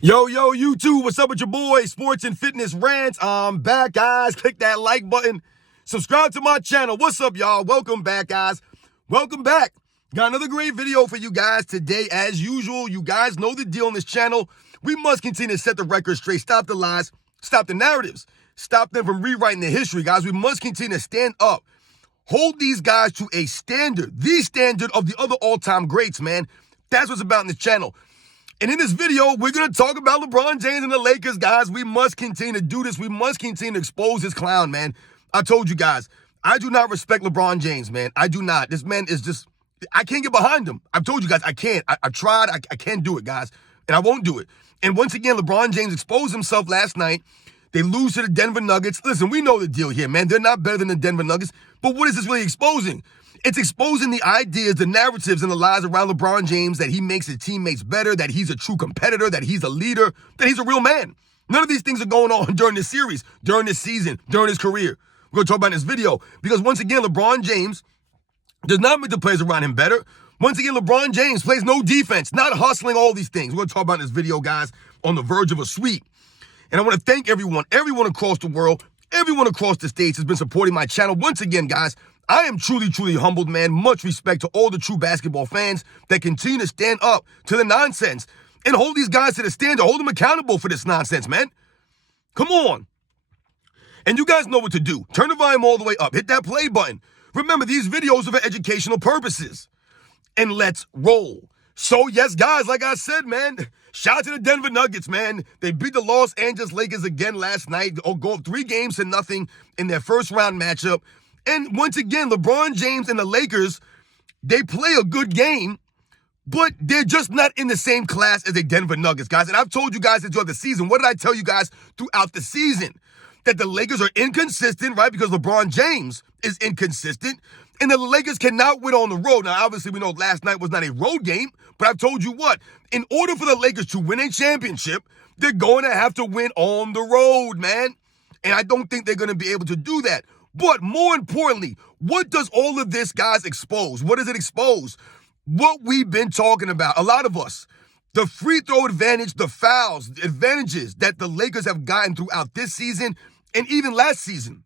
Yo, YouTube, what's up with your boy, Sports and Fitness Rants? I'm back, guys. Click that like button. Subscribe to my channel. What's up, y'all? Welcome back, guys. Welcome back. Got another great video for you guys today. As usual, you guys know the deal on this channel. We must continue to set the record straight. Stop the lies. Stop the narratives. Stop them from rewriting the history, guys. We must continue to stand up. Hold these guys to a standard. The standard of the other all-time greats, man. That's what's about in this channel. And in this video, we're going to talk about LeBron James and the Lakers, guys. We must continue to do this. We must continue to expose this clown, man. I told you guys, I do not respect LeBron James, man. I do not. This man is just, I can't get behind him. I've told you guys, I can't. I've tried. I can't do it, guys. And I won't do it. And once again, LeBron James exposed himself last night. They lose to the Denver Nuggets. Listen, we know the deal here, man. They're not better than the Denver Nuggets. But what is this really exposing? It's exposing the ideas, the narratives, and the lies around LeBron James that he makes his teammates better, that he's a true competitor, that he's a leader, that he's a real man. None of these things are going on during this series, during this season, during his career. We're going to talk about in this video because, once again, LeBron James does not make the players around him better. Once again, LeBron James plays no defense, not hustling, all these things. We're going to talk about in this video, guys, on the verge of a sweep. And I want to thank everyone across the world, everyone across the states has been supporting my channel. Once again, guys, I am truly, truly humbled, man. Much respect to all the true basketball fans that continue to stand up to the nonsense and hold these guys to the standard, hold them accountable for this nonsense, man. Come on. And you guys know what to do. Turn the volume all the way up. Hit that play button. Remember, these videos are for educational purposes. And let's roll. So, yes, guys, like I said, man, shout out to the Denver Nuggets, man. They beat the Los Angeles Lakers again last night. They'll go up 3-0 in their first round matchup. And once again, LeBron James and the Lakers, they play a good game, but they're just not in the same class as the Denver Nuggets, guys. And I've told you guys throughout the season. What did I tell you guys throughout the season? That the Lakers are inconsistent, right? Because LeBron James is inconsistent. And the Lakers cannot win on the road. Now, obviously, we know last night was not a road game, but I've told you what. In order for the Lakers to win a championship, they're going to have to win on the road, man. And I don't think they're going to be able to do that. But more importantly, what does all of this, guys, expose? What does it expose? What we've been talking about, a lot of us. The free throw advantage, the fouls, the advantages that the Lakers have gotten throughout this season and even last season.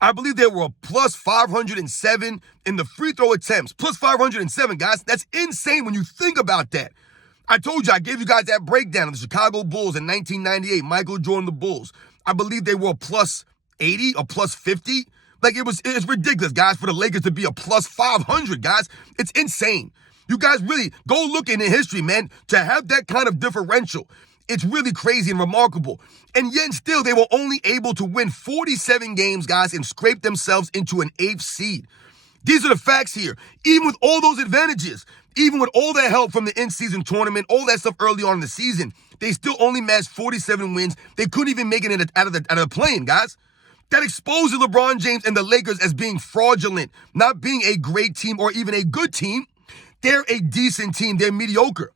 I believe they were a plus 507 in the free throw attempts. Plus 507, guys. That's insane when you think about that. I told you, I gave you guys that breakdown of the Chicago Bulls in 1998, Michael Jordan, the Bulls. I believe they were a plus 80 or plus 50. Like, it's ridiculous, guys, for the Lakers to be a plus 500, guys. It's insane. You guys really go look in the history, man, to have that kind of differential. It's really crazy and remarkable. And yet still, they were only able to win 47 games, guys, and scrape themselves into an 8th seed. These are the facts here. Even with all those advantages, even with all that help from the in-season tournament, all that stuff early on in the season, they still only matched 47 wins. They couldn't even make it out of the play-in, guys. That exposes LeBron James and the Lakers as being fraudulent, not being a great team or even a good team. They're a decent team. They're mediocre.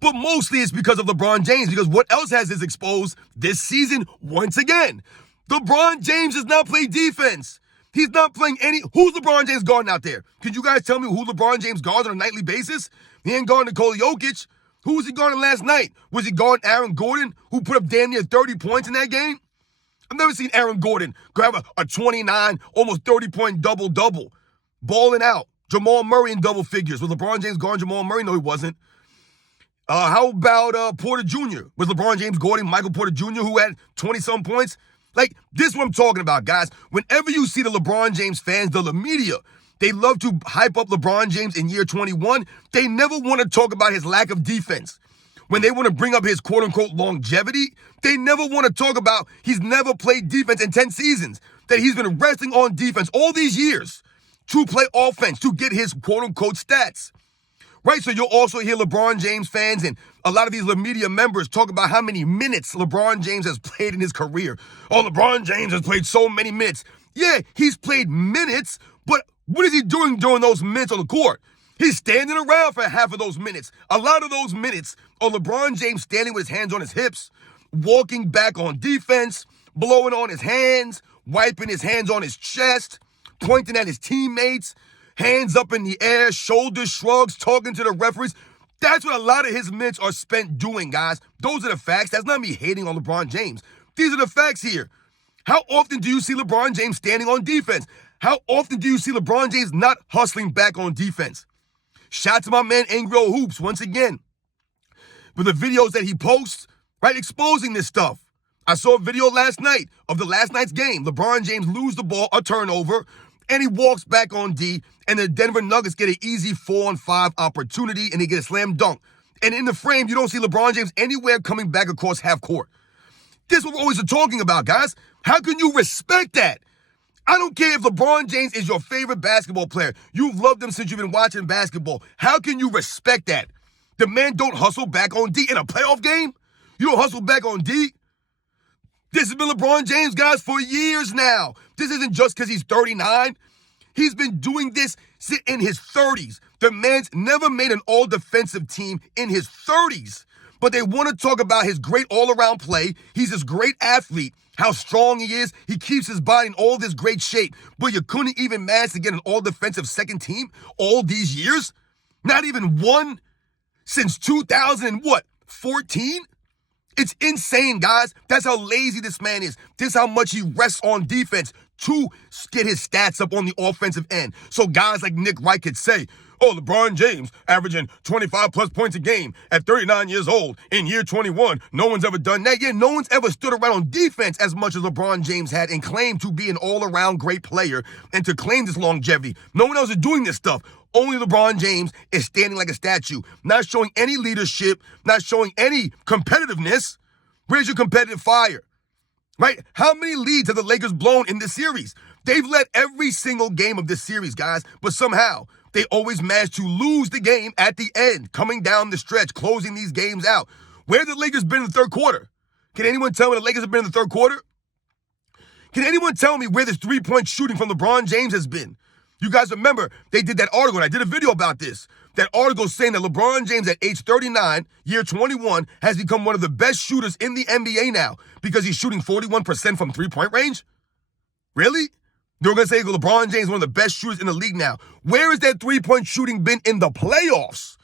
But mostly it's because of LeBron James, because what else has this exposed this season once again? LeBron James does not play defense. He's not playing any. Who's LeBron James guarding out there? Could you guys tell me who LeBron James guards on a nightly basis? He ain't guarding Nikola Jokic. Who was he guarding last night? Was he guarding Aaron Gordon, who put up damn near 30 points in that game? I've never seen Aaron Gordon grab a 29, almost 30-point double-double, balling out. Jamal Murray in double figures. Was LeBron James guarding Jamal Murray? No, he wasn't. How about Porter Jr.? Was LeBron James guarding Michael Porter Jr., who had 20-some points? Like, this is what I'm talking about, guys. Whenever you see the LeBron James fans, the media, they love to hype up LeBron James in year 21. They never want to talk about his lack of defense. When they want to bring up his quote-unquote longevity, they never want to talk about he's never played defense in 10 seasons, that he's been resting on defense all these years to play offense, to get his quote-unquote stats. Right, so you'll also hear LeBron James fans and a lot of these media members talk about how many minutes LeBron James has played in his career. Oh, LeBron James has played so many minutes. Yeah, he's played minutes, but what is he doing during those minutes on the court? He's standing around for half of those minutes. A lot of those minutes are LeBron James standing with his hands on his hips, walking back on defense, blowing on his hands, wiping his hands on his chest, pointing at his teammates, hands up in the air, shoulder shrugs, talking to the referees. That's what a lot of his minutes are spent doing, guys. Those are the facts. That's not me hating on LeBron James. These are the facts here. How often do you see LeBron James standing on defense? How often do you see LeBron James not hustling back on defense? Shout out to my man Angry Old Hoops once again. With the videos that he posts, right, exposing this stuff. I saw a video last night of the last night's game. LeBron James lose the ball, a turnover, and he walks back on D, and the Denver Nuggets get an easy 4-on-5 opportunity, and they get a slam dunk. And in the frame, you don't see LeBron James anywhere coming back across half court. This is what we're always talking about, guys. How can you respect that? I don't care if LeBron James is your favorite basketball player. You've loved him since you've been watching basketball. How can you respect that? The man don't hustle back on D in a playoff game? You don't hustle back on D? This has been LeBron James, guys, for years now. This isn't just because he's 39. He's been doing this in his 30s. The man's never made an all-defensive team in his 30s. But they want to talk about his great all-around play. He's this great athlete, how strong he is. He keeps his body in all this great shape. But you couldn't even manage to get an all-defensive second team all these years? Not even one since 2014? It's insane, guys. That's how lazy this man is. This is how much he rests on defense to get his stats up on the offensive end. So guys like Nick Wright could say, oh, LeBron James averaging 25-plus points a game at 39 years old in year 21. No one's ever done that. Yeah, no one's ever stood around on defense as much as LeBron James had and claimed to be an all-around great player and to claim this longevity. No one else is doing this stuff. Only LeBron James is standing like a statue, not showing any leadership, not showing any competitiveness. Where's your competitive fire? Right? How many leads have the Lakers blown in this series? They've led every single game of this series, guys, but somehow they always manage to lose the game at the end, coming down the stretch, closing these games out. Where have the Lakers been in the third quarter? Can anyone tell me the Lakers have been in the third quarter? Can anyone tell me where this three-point shooting from LeBron James has been? You guys remember, they did that article, and I did a video about this. That article saying that LeBron James at age 39, year 21, has become one of the best shooters in the NBA now because he's shooting 41% from three-point range? Really? They were going to say LeBron James is one of the best shooters in the league now. Where has that three-point shooting been in the playoffs?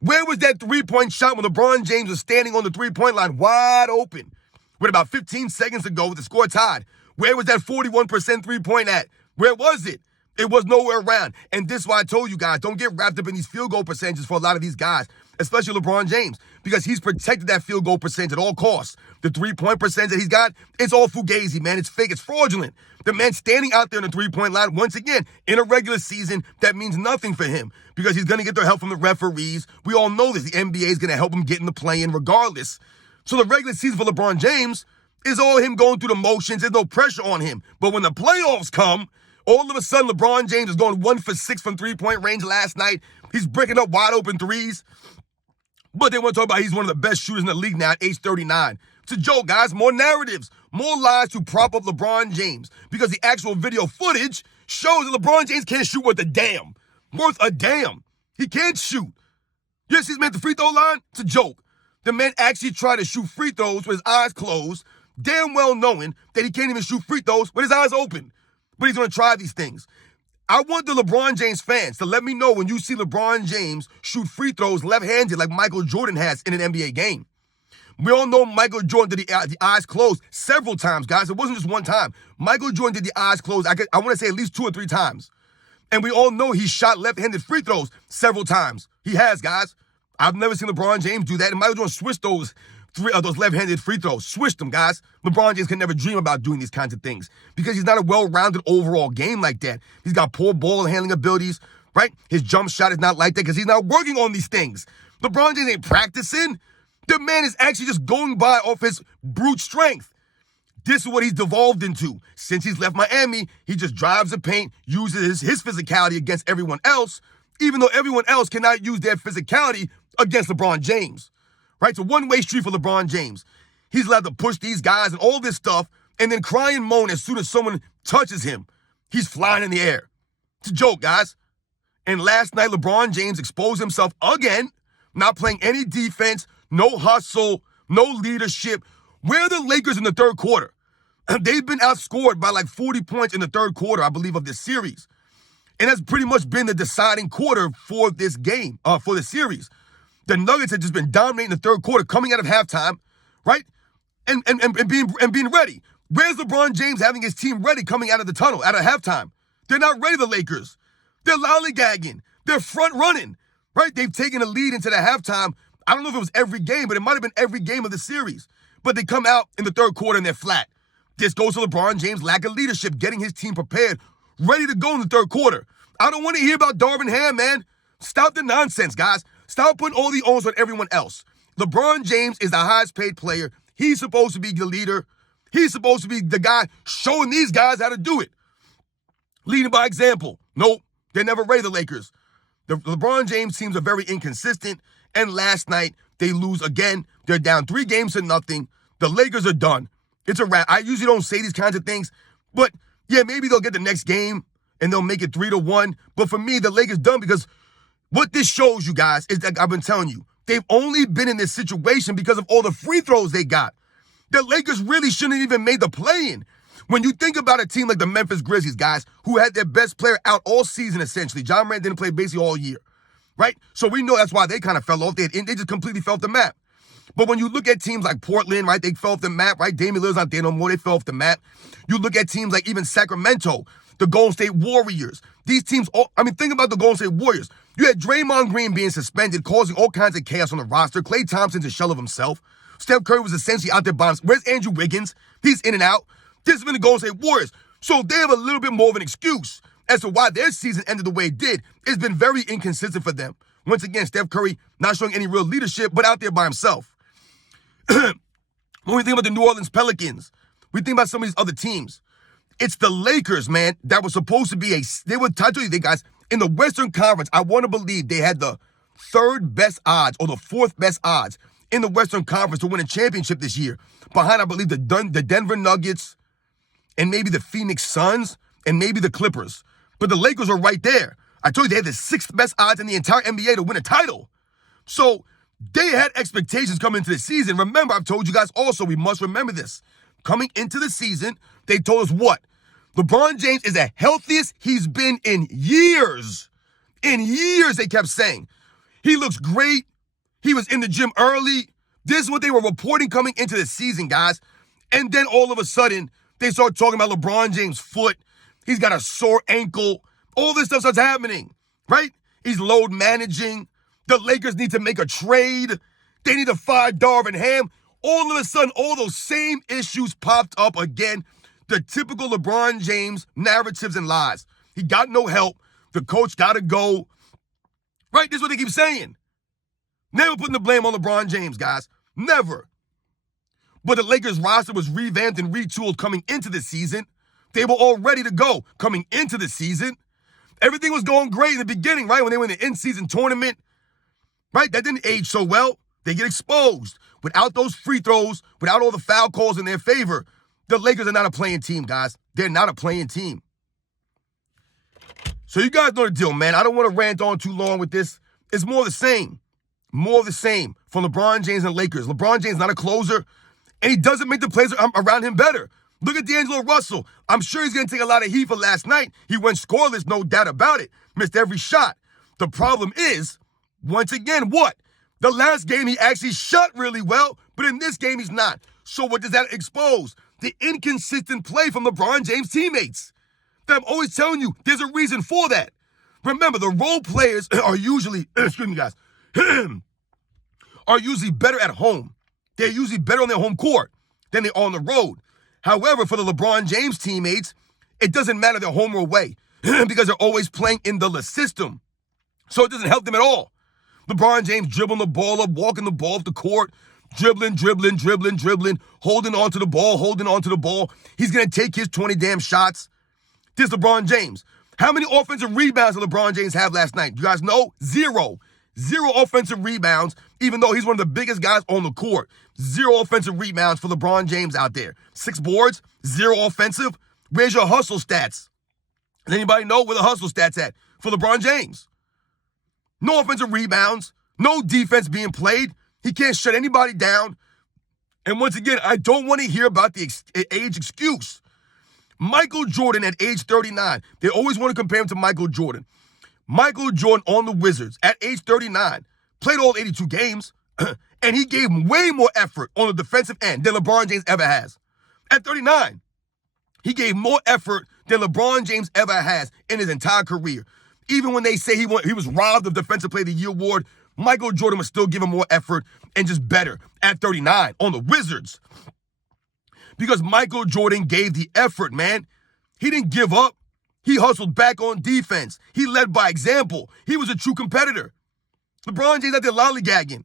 Where was that three-point shot when LeBron James was standing on the three-point line wide open with about 15 seconds to go with the score tied? Where was that 41% three-point at? Where was it? It was nowhere around. And this is why I told you guys, don't get wrapped up in these field goal percentages for a lot of these guys, especially LeBron James, because he's protected that field goal percentage at all costs. The three-point percentage that he's got, it's all fugazi, man. It's fake. It's fraudulent. The man standing out there in the three-point line, once again, in a regular season, that means nothing for him because he's going to get their help from the referees. We all know this. The NBA is going to help him get in the play-in regardless. So the regular season for LeBron James is all him going through the motions. There's no pressure on him. But when the playoffs come, all of a sudden, LeBron James is going 1 for 6 from three-point range last night. He's breaking up wide open threes. But they want to talk about he's one of the best shooters in the league now at age 39. It's a joke, guys. More narratives, more lies to prop up LeBron James because the actual video footage shows that LeBron James can't shoot worth a damn. Worth a damn. He can't shoot. Yes, he's meant the free throw line. It's a joke. The man actually tried to shoot free throws with his eyes closed, damn well knowing that he can't even shoot free throws with his eyes open. But he's going to try these things. I want the LeBron James fans to let me know when you see LeBron James shoot free throws left-handed like Michael Jordan has in an NBA game. We all know Michael Jordan did the eyes closed several times, guys. It wasn't just one time. Michael Jordan did the eyes closed, I want to say at least 2 or 3 times. And we all know he shot left-handed free throws several times. He has, guys. I've never seen LeBron James do that. And Michael Jordan switched those left-handed free throws. Switched them, guys. LeBron James can never dream about doing these kinds of things because he's not a well-rounded overall game like that. He's got poor ball handling abilities, right? His jump shot is not like that because he's not working on these things. LeBron James ain't practicing. The man is actually just going by off his brute strength. This is what he's devolved into. Since he's left Miami, he just drives the paint, uses his physicality against everyone else, even though everyone else cannot use their physicality against LeBron James. Right? It's a one-way street for LeBron James. He's allowed to push these guys and all this stuff and then cry and moan as soon as someone touches him. He's flying in the air. It's a joke, guys. And last night, LeBron James exposed himself again, not playing any defense, no hustle, no leadership. Where are the Lakers in the third quarter? They've been outscored by like 40 points in the third quarter, I believe, of this series. And that's pretty much been the deciding quarter for this game, for the series. The Nuggets had just been dominating the third quarter, coming out of halftime, right? And being ready. Where's LeBron James having his team ready coming out of the tunnel, out of halftime? They're not ready, the Lakers. They're lollygagging. They're front running, right? They've taken a lead into the halftime. I don't know if it was every game, but it might have been every game of the series. But they come out in the third quarter and they're flat. This goes to LeBron James' lack of leadership, getting his team prepared, ready to go in the third quarter. I don't want to hear about Darvin Ham, man. Stop the nonsense, guys. Stop putting all the onus on everyone else. LeBron James is the highest paid player. He's supposed to be the leader. He's supposed to be the guy showing these guys how to do it. Leading by example. Nope, they're never ready, the Lakers. The LeBron James teams are very inconsistent, and last night they lose again. They're down 3-0. The Lakers are done. It's a wrap. I usually don't say these kinds of things, but yeah, maybe they'll get the next game and they'll make it 3-1. But for me, the Lakers done, because what this shows you guys is that I've been telling you, they've only been in this situation because of all the free throws they got. The Lakers really shouldn't have even made the play-in. When you think about a team like the Memphis Grizzlies, guys, who had their best player out all season, essentially. John Morant didn't play basically all year, right? So we know that's why they kind of fell off. They just completely fell off the map. But when you look at teams like Portland, right, they fell off the map, right? Damian Lillard's not there no more. They fell off the map. You look at teams like even Sacramento, the Golden State Warriors. These teams, think about the Golden State Warriors. You had Draymond Green being suspended, causing all kinds of chaos on the roster. Klay Thompson's a shell of himself. Steph Curry was essentially out there by himself. Where's Andrew Wiggins? He's in and out. This has been the Golden State Warriors. So they have a little bit more of an excuse as to why their season ended the way it did. It's been very inconsistent for them. Once again, Steph Curry not showing any real leadership, but out there by himself. When we think about the New Orleans Pelicans, we think about some of these other teams. It's the Lakers, man, that was supposed to be I tell you, guys, in the Western Conference, I want to believe they had the third best odds or the fourth best odds in the Western Conference to win a championship this year. Behind, I believe, the Denver Nuggets and maybe the Phoenix Suns and maybe the Clippers. But the Lakers are right there. I told you they had the sixth best odds in the entire NBA to win a title. So they had expectations coming into the season. Remember, I've told you guys also, we must remember this. Coming into the season, they told us what? LeBron James is the healthiest he's been in years. In years, they kept saying. He looks great. He was in the gym early. This is what they were reporting coming into the season, guys. And then all of a sudden, they start talking about LeBron James' foot. He's got a sore ankle. All this stuff starts happening, right? He's load managing. The Lakers need to make a trade. They need to fire Darvin Ham. All of a sudden, all those same issues popped up again. The typical LeBron James narratives and lies. He got no help. The coach got to go. Right? This is what they keep saying. Never putting the blame on LeBron James, guys. Never. But the Lakers roster was revamped and retooled coming into the season. They were all ready to go coming into the season. Everything was going great in the beginning, right? When they were in the in-season tournament, right? That didn't age so well. They get exposed. Without those free throws, without all the foul calls in their favor, the Lakers are not a playing team, guys. They're not a playing team. So you guys know the deal, man. I don't want to rant on too long with this. It's more of the same. More of the same from LeBron James and Lakers. LeBron James not a closer, and he doesn't make the players around him better. Look at D'Angelo Russell. I'm sure he's going to take a lot of heat for last night. He went scoreless, no doubt about it. Missed every shot. The problem is, once again, what? The last game he actually shot really well, but in this game he's not. So what does that expose? The inconsistent play from LeBron James' teammates. That I'm always telling you, there's a reason for that. Remember, the role players are usually, excuse me guys, are usually better at home. They're usually better on their home court than they are on the road. However, for the LeBron James teammates, it doesn't matter their home or away because they're always playing in the system. So it doesn't help them at all. LeBron James dribbling the ball up, walking the ball off the court, dribbling, holding on to the ball. He's going to take his 20 damn shots. This LeBron James. How many offensive rebounds did LeBron James have last night? You guys know? Zero. Zero offensive rebounds, even though he's one of the biggest guys on the court. Zero offensive rebounds for LeBron James out there. 6 boards, 0 offensive. Where's your hustle stats? Does anybody know where the hustle stats at for LeBron James? No offensive rebounds, no defense being played. He can't shut anybody down. And once again, I don't want to hear about the age excuse. Michael Jordan at age 39. They always want to compare him to Michael Jordan. Michael Jordan on the Wizards at age 39 played all 82 games, and he gave way more effort on the defensive end than LeBron James ever has. At 39, he gave more effort than LeBron James ever has in his entire career. Even when they say he was robbed of Defensive Player of the Year award, Michael Jordan was still giving more effort and just better at 39 on the Wizards. Because Michael Jordan gave the effort, man. He didn't give up. He hustled back on defense. He led by example. He was a true competitor. LeBron James out there lollygagging.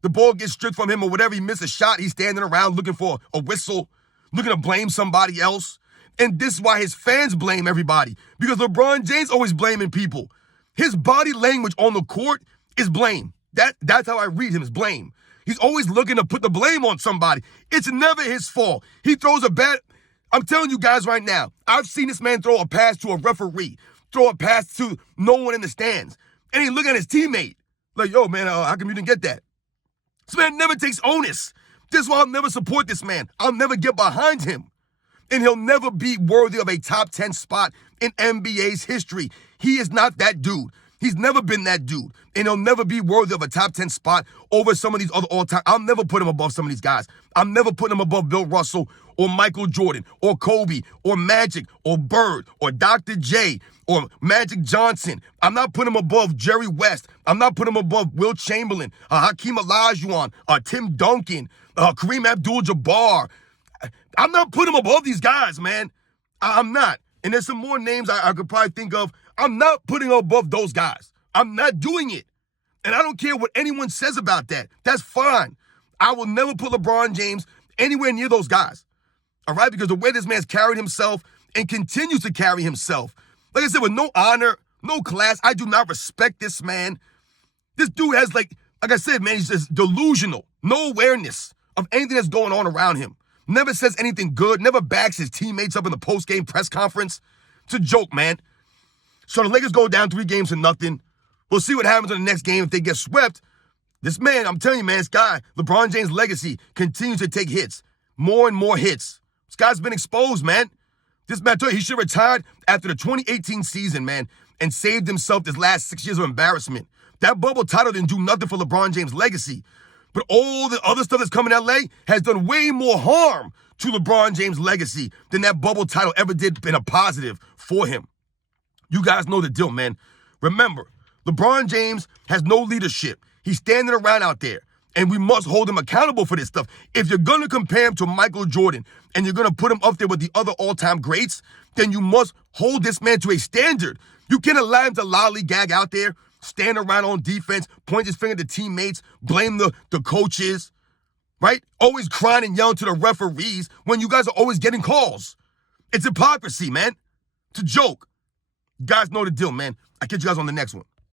The ball gets stripped from him or whatever. He missed a shot. He's standing around looking for a whistle, looking to blame somebody else. And this is why his fans blame everybody. Because LeBron James always blaming people. His body language on the court is blame. That's how I read him, is blame. He's always looking to put the blame on somebody. It's never his fault. He throws a bad... I'm telling you guys right now, I've seen this man throw a pass to a referee, throw a pass to no one in the stands, and he look at his teammate like, yo, man, how come you didn't get that? This man never takes onus. This is why I'll never support this man. I'll never get behind him. And he'll never be worthy of a top 10 spot in NBA's history. He is not that dude. He's never been that dude. And he'll never be worthy of a top 10 spot over some of these other all-time. I'll never put him above some of these guys. I'm never putting him above Bill Russell or Michael Jordan or Kobe or Magic or Bird or Dr. J or Magic Johnson. I'm not putting him above Jerry West. I'm not putting him above Will Chamberlain, Hakeem Olajuwon, Tim Duncan, Kareem Abdul-Jabbar. I'm not putting him above these guys, man. I'm not. And there's some more names I could probably think of. I'm not putting him above those guys. I'm not doing it. And I don't care what anyone says about that. That's fine. I will never put LeBron James anywhere near those guys. All right? Because the way this man's carried himself and continues to carry himself, like I said, with no honor, no class, I do not respect this man. This dude has, like I said, man, he's just delusional. No awareness of anything that's going on around him. Never says anything good. Never backs his teammates up in the post-game press conference. It's a joke, man. So the Lakers go down 3-0. We'll see what happens in the next game if they get swept. This man, I'm telling you, man, this guy, LeBron James' legacy continues to take hits. More and more hits. This guy's been exposed, man. This man, I tell you, he should have retired after the 2018 season, man, and saved himself this last 6 years of embarrassment. That bubble title didn't do nothing for LeBron James' legacy. But all the other stuff that's coming in LA has done way more harm to LeBron James' legacy than that bubble title ever did in a positive for him. You guys know the deal, man. Remember, LeBron James has no leadership. He's standing around out there, and we must hold him accountable for this stuff. If you're going to compare him to Michael Jordan and you're going to put him up there with the other all-time greats, then you must hold this man to a standard. You can't allow him to lollygag out there, stand around on defense, point his finger at teammates, blame the coaches, right? Always crying and yelling to the referees when you guys are always getting calls. It's hypocrisy, man. It's a joke. You guys know the deal, man. I'll catch you guys on the next one.